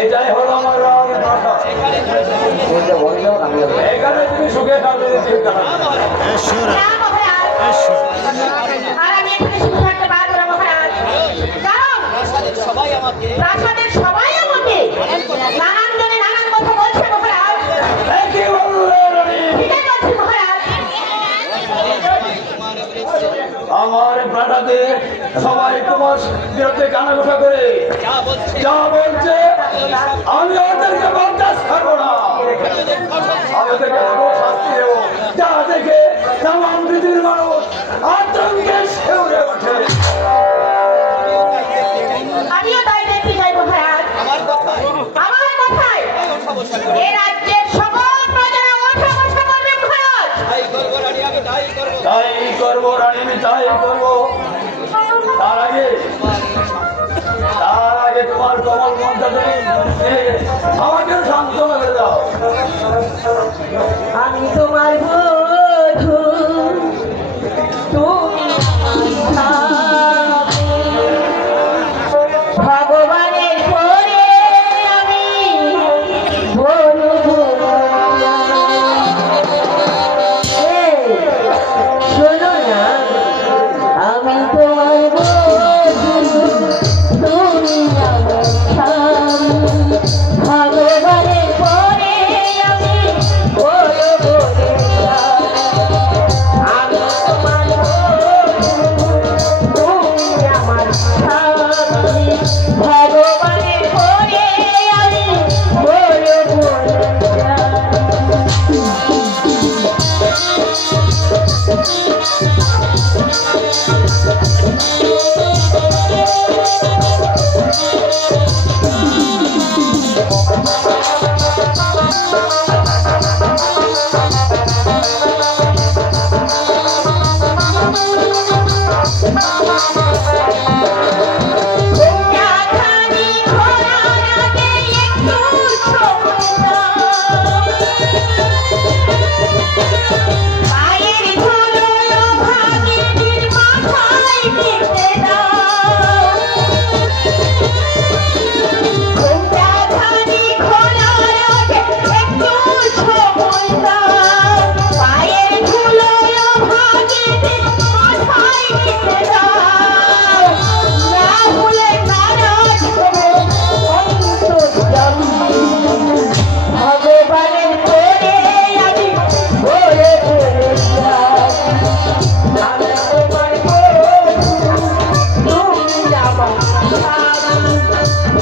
এটাই হলো আমার এখানে তুমি সুখে থাকবে সবাই আমাকে নানান জনে নানান কথা বলছে মহারাজ। আমার প্রাণাতে সবাই তোমার বিরুদ্ধে কানাঘোষা করে যা বলছে আমি ওদেরকে বরদাস্ত করবো না। আমি ওদেরকে শাস্তি দেবো যা দেখে তামাম পৃথিবীর মানুষ আতঙ্কে শিউরে ওঠে। আমিও তাই দেখতে চাই মহারাজ। আমার কথায় এ রাজ্যের সকল প্রজারা ওঠা বসা করবে মহারাজ। তাই করবো রানী, আমি তাই করবো। তার আগে তোমার কমল মন্ত্রে আমাকে সান্ত্বনা করে দাও। আমি তোমার বধূ, তুমি ভগবানের পরে আমি বলবো। শোনো না, আমি তোমার বধূ, তুমি আমার স্বামী। ভগবানের পরে আমি বলবো। আমি তোমার বধূ, তুমি আমার স্বামী। ভগবানের পরে আমি বলবো। রাখানি ঘোড়ার আগে একটু সময় দাও। পায়ের ধুলো ভাগিনীর মাথায় দিতে দাও। রাখানি ঘোড়ার আগে একটু সময় দাও। পায়ের ধুলো ভাগিনীর মাথায় দিতে দাও। না ভুলে নারাজ হয়ে অন্তর্যামী। ভগবানের পরে আমি বলে বলে যাই। আমি তোমার বধূ, তুমি আমার স্বামী।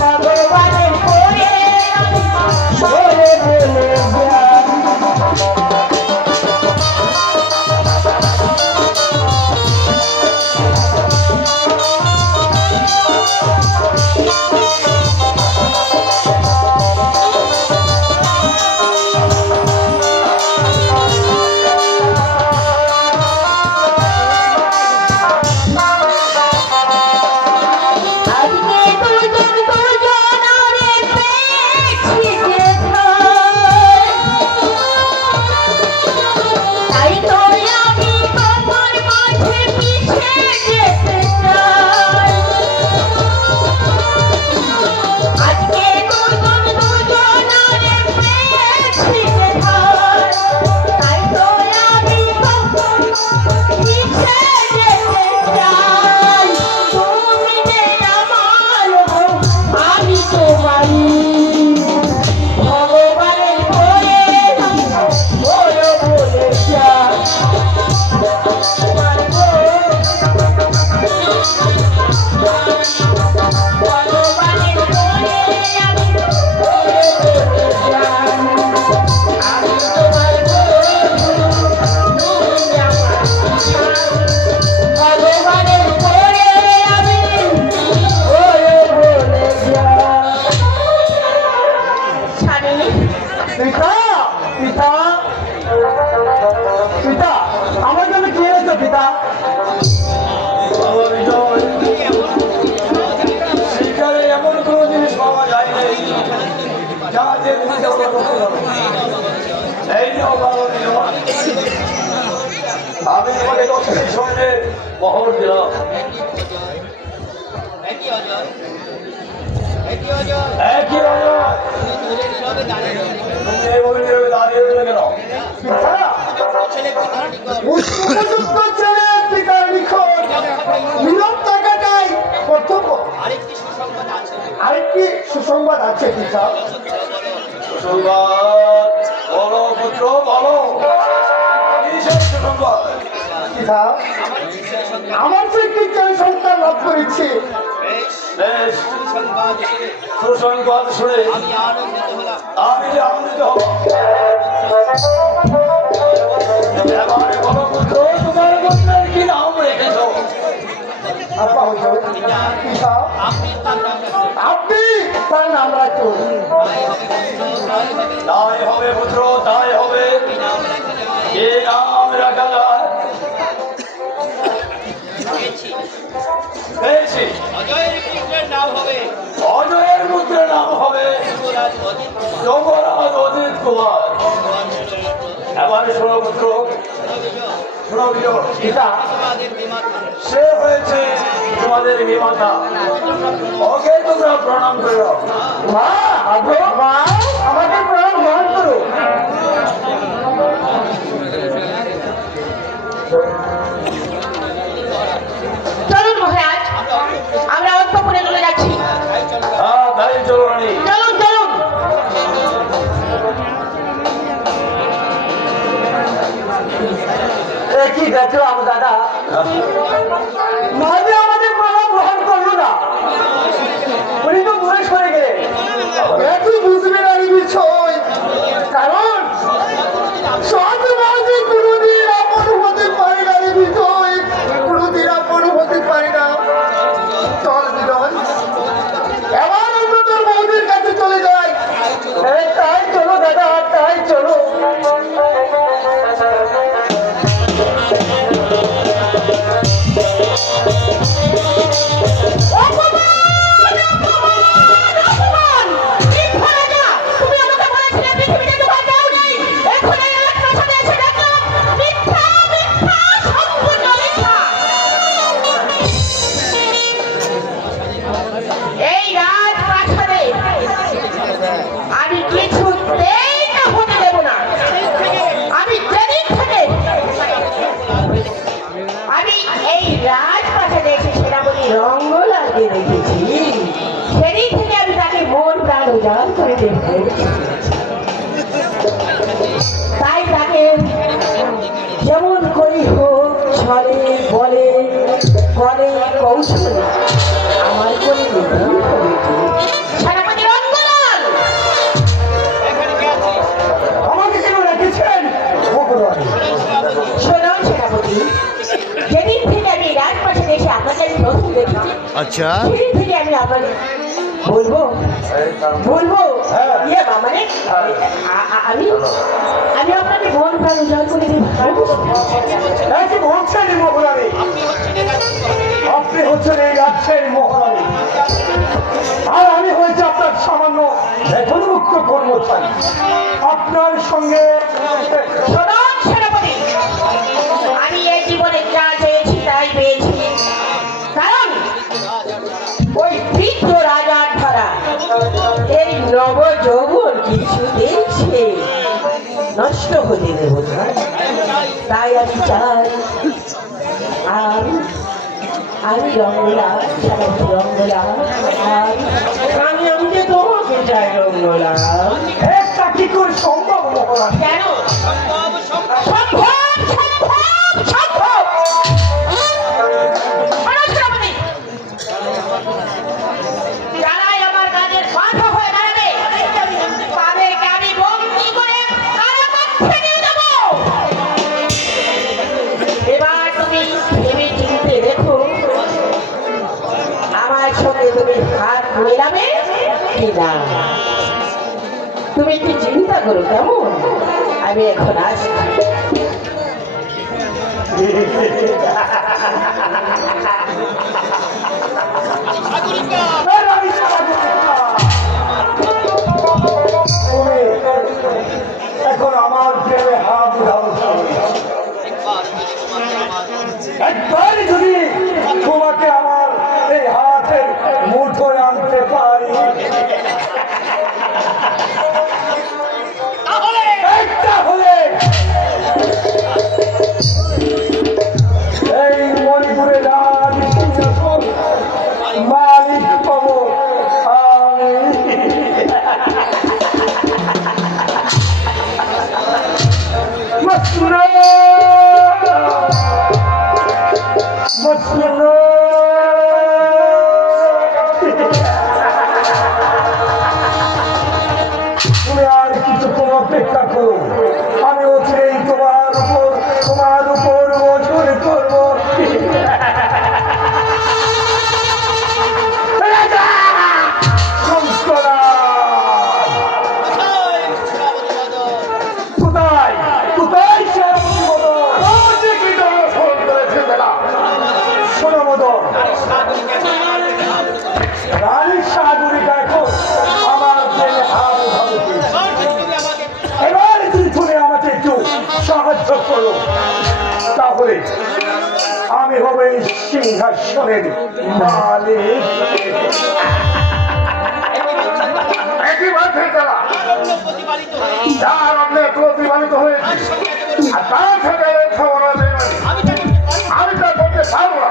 ভগবানের পরে আমি বলে বলে যাই। আজকে দুজন দুজনারে পেয়েছি যে তাই তো আমি তোমার মাঝে পিছে যেতে চাই। আজকে দুজন দুজনারে পেয়েছি যে তাই তো আমি তোমার পিছে যেতে চাই। তুমি যে আমার বউ, আমি তোমারই। ভগবানের পরে আমি বলে বলে যাই। তোমার বউ, ভগবানের পরে আমি বলে বলে যাই। আমি তোমার বধূ, তুমি আমার স্বামী। ভগবানের পরে আমি বলে বলে যাই। স্বামী, পিতা পিতা পিতা আমার জন্য কি এনেছো পিতা? শিকারে এমন কোনো জিনিস পাওয়া যায় নাই যা যে এই নাও বাবা, আমি তোমাকে 10টি স্বর্ণের মোহর দিলাম। একই অজয় তুমি এই নীরবে দাঁড়িয়ে রইলে কেন? উপযুক্ত ছেলে পিতার নিখোঁজ নীরব থাকাটাই কর্তব্য। আরেকটি সুসংবাদ আছে পিতা। সুসংবাদ বলো পুত্র বলো, কিসের সুসংবাদ? পিতা, আমার যে একটি ছেলে সন্তান লাভ করেছে। বেশ, সুসংবাদ শুনে আমি যে আনন্দিত হব। এবারে বলো পুত্র, তোমার পুত্রের কি নাম রেখেছ? আপা হুজুর, পিতা, আপনি তার নাম রাখুন। তাই হবে পুত্র, তাই হবে। কি নাম রাখা যায়? পেয়েছি, অজয়ের পুত্রের নাম হবে যুবরাজ অজিত কুমার। এবারে শোনো পুত্র, শোনো বিজয়, পিতা, সে হয়েছে তোমাদের বিমাতা, ওকে তোমরা প্রণাম করো। মা, আগ্রহ মা, আমাকে প্রণাম গ্রহণ করো। চলুন মহারাজ, আমরা অন্তঃপুরে চলে যাচ্ছি। হ্যাঁ তাই চলো রানী। চলুন চলুন। কি দেখলাম দাদা, মাঝে আমাদের প্রণাম গ্রহণ করলো না, উনি তো দূরে সরে গেলেন। একটু বুঝবেন আর এই বিষয়, কারণ সৎ মাঝে কোনোদিন আপন হতে পারে না। এই বিষয় কোনোদিন আপন হতে পারে না। চল বিনয়, এবার আমরা তোর বৌদির কাছে চলে যাই। তাই চলো দাদা, তাই চলো। এই রাজপ্রাসাদে আমি কিছুতেই না হতে দেব না। আমি যেদিন থেকে আমি এই রাজপ্রাসাদে এসে সেনাপতি রঙ্গলালকে দেখেছি, সেদিন থেকে আমি তাকে মন প্রাণ উজাড় করে দেখতে, তাই তাকে যেমন করি হোক ছলে বলে করে কৌশলে আমার করে নিতেই হবে। সেনাপতি রঙ্গলাল, আমাকে কেন রেখেছেন? শোনো সেনাপতি, যেদিন থেকে আমি এই রাজপ্রাসাদে এসে আপনাকে আমি প্রথম দেখেছি, আচ্ছা, সেদিন থেকে আমি আপনাকে বলবো বলবো ইয়ে মানে আমি আমি আপনাকে মন প্রাণ উজাড় করে দিই। কি বলছেন এই মহারানী? আপনি হচ্ছেন এই রাজ্যের মহারানী, আর আমি হয়েছি আপনার সামান্য বেতনমুক্ত কর্মচারী। আপনার সঙ্গে শোনো সেনাপতি, আমি এই জীবনে যা চেয়েছি তাই পেয়েছি, কারণ ওই বৃদ্ধ রাজার ধারা এই নব যৌবন কিছু দেখছে নষ্ট হতে দেব না। তাই আমি চাই আমি রঙ্গলাল, সেনাপতি রঙ্গলাল, আমি আমি যে তোমাকে চাই রঙ্গলাল। একটা কি করে সম্ভব মহারানী? কেন? সম্ভব সম্ভব সম্ভব। সেনাপতি, যারাই আমার কাজের বাধা হয়ে দাঁড়াবে তাদেরকে আমি বন্দী করে কারাকক্ষে নিয়ে যাব। এবার তুমি ভেবে চিন্তে দেখো আমার সঙ্গে তুমি হাত মেলাবে কিনা। তুমি কি চিন্তা করো কেমন? আমি এখন আসছি। এখন আমার প্রেমে হাত উঠাও। একবার যদি তোমাকে আমার এই হাতের মুঠোয় আনতে পারি, রানীর সাগরিকা এখন আমার দেহে হার ভাবতে। এবার তুমি আমাকে একটু সাহায্য করো, তাহলে আমি হব এই সিংহাসনের মালিক। একই মাঠে তারা যার অন্যে প্রতিপালিত হয়ে আর তার থেকে খবর আমি তা করতে পারবো না।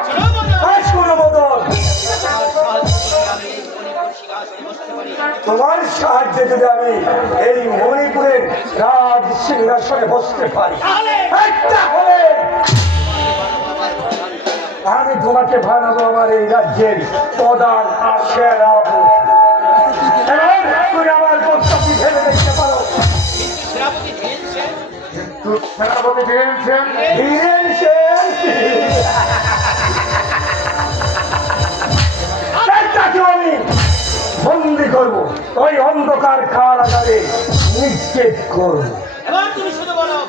কাজ করো মদন, তোমার সাহায্যে যদি আমি এই মণিপুরের রাজ সিংহাসনে বসতে পারি, তাহলে আমি তোমাকে বানাবো আমার এই রাজ্যের প্রধান সেনাপতি। তুমি আমার প্রস্তাবটি ভেবে দেখতে পারো। সেনাপতি বীরেন সেন তাকে আমি বন্দি করবো, ওই অন্ধকার কারাগারে নিক্ষেপ করবো।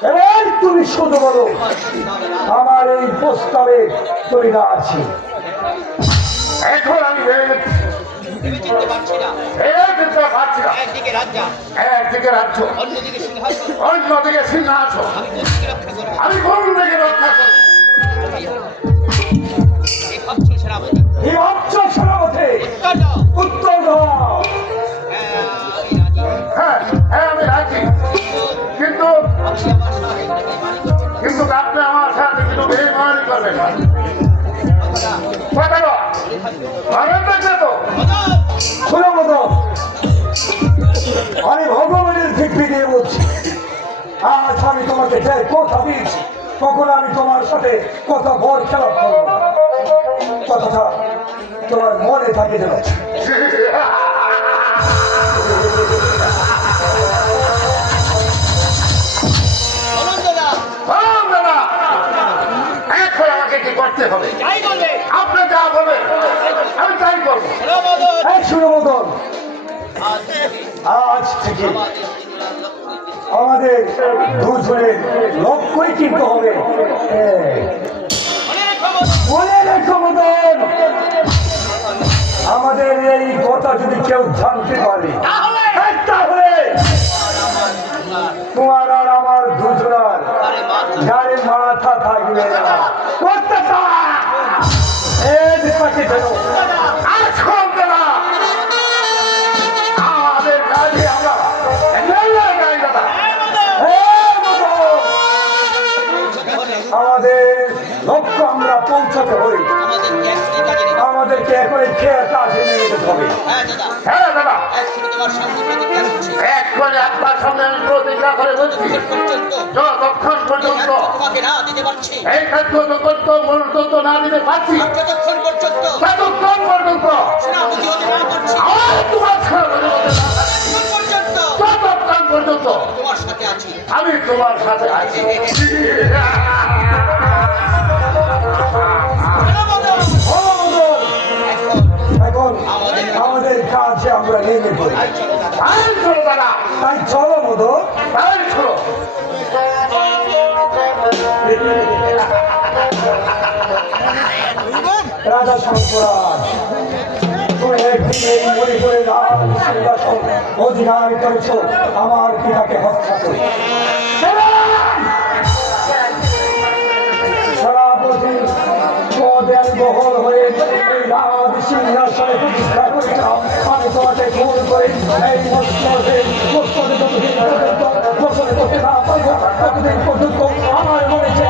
এবার তুমি শুধু বলো আমার এই প্রস্তাবে তুমি না আছি। এখন আমি একদিকে রাজ্য, অন্যদিকে সিংহাসন, আমি কোন দিকে রক্ষা করবো? সেনাপতি উত্তর দাও। হ্যাঁ হ্যাঁ আমি রাজি, কিন্তু আপনি আমার সাথে কিন্তু বেইমানি করবেন না। আমি ভগবানের দিব্যি দিয়ে বলছি, আজ আমি তোমাকে যে কথা দিয়েছি তখন আমি তোমার সাথে কথা বল খেলা করবো না। কথাটা তোমার মনে থাকে যেন। এখন আমাকে কি করতে হবে? আপনি যা বলবেন আমি তাই করবো। শুনো মদন, আজ থেকে আমাদের দুজনের লক্ষ্যই কিন্তু হবে, মনে রেখো মদন, আমাদের এই কথা যদি কেউ জানতে পারে তাহলে তোমার আর আমার দুজনার গাড়ি মাথা থাকবে না। আমাদের কাজে আমরা আমাদের লক্ষ্য আমরা পৌঁছাতে হই, আমাদেরকে এখন কাজে নেমে যেতে হবে। হ্যাঁ দাদা, এক করে আপনার সামনে আমি প্রতিজ্ঞা করে বলছি, যতক্ষণ পর্যন্ত এই খাদ্য মূলত না দিতে পারছি ততক্ষণ পর্যন্ত ততক্ষণ পর্যন্ত আমি তোমার সাথে আছি। এখন আমাদের কাজে আমরা নেমে পড়ি। তাই চলো মদন, তাই চলো। রাজা শঙ্করাজ, তুমি একদিন এই মণিপুরের রাজ সিংহাসন অধিকার করেছ আমার পিতাকে হত্যা করে। সেনাপতি পদে আমি বহল হয়ে এই রাজ সিংহাসনে প্রতিষ্ঠা করেছিলাম। আমি তোমাকে খুন করে এই মস্তকে যতদিন পর্যন্ত গোসল করতে না পারবো ততদিন পর্যন্ত আমার মনে যে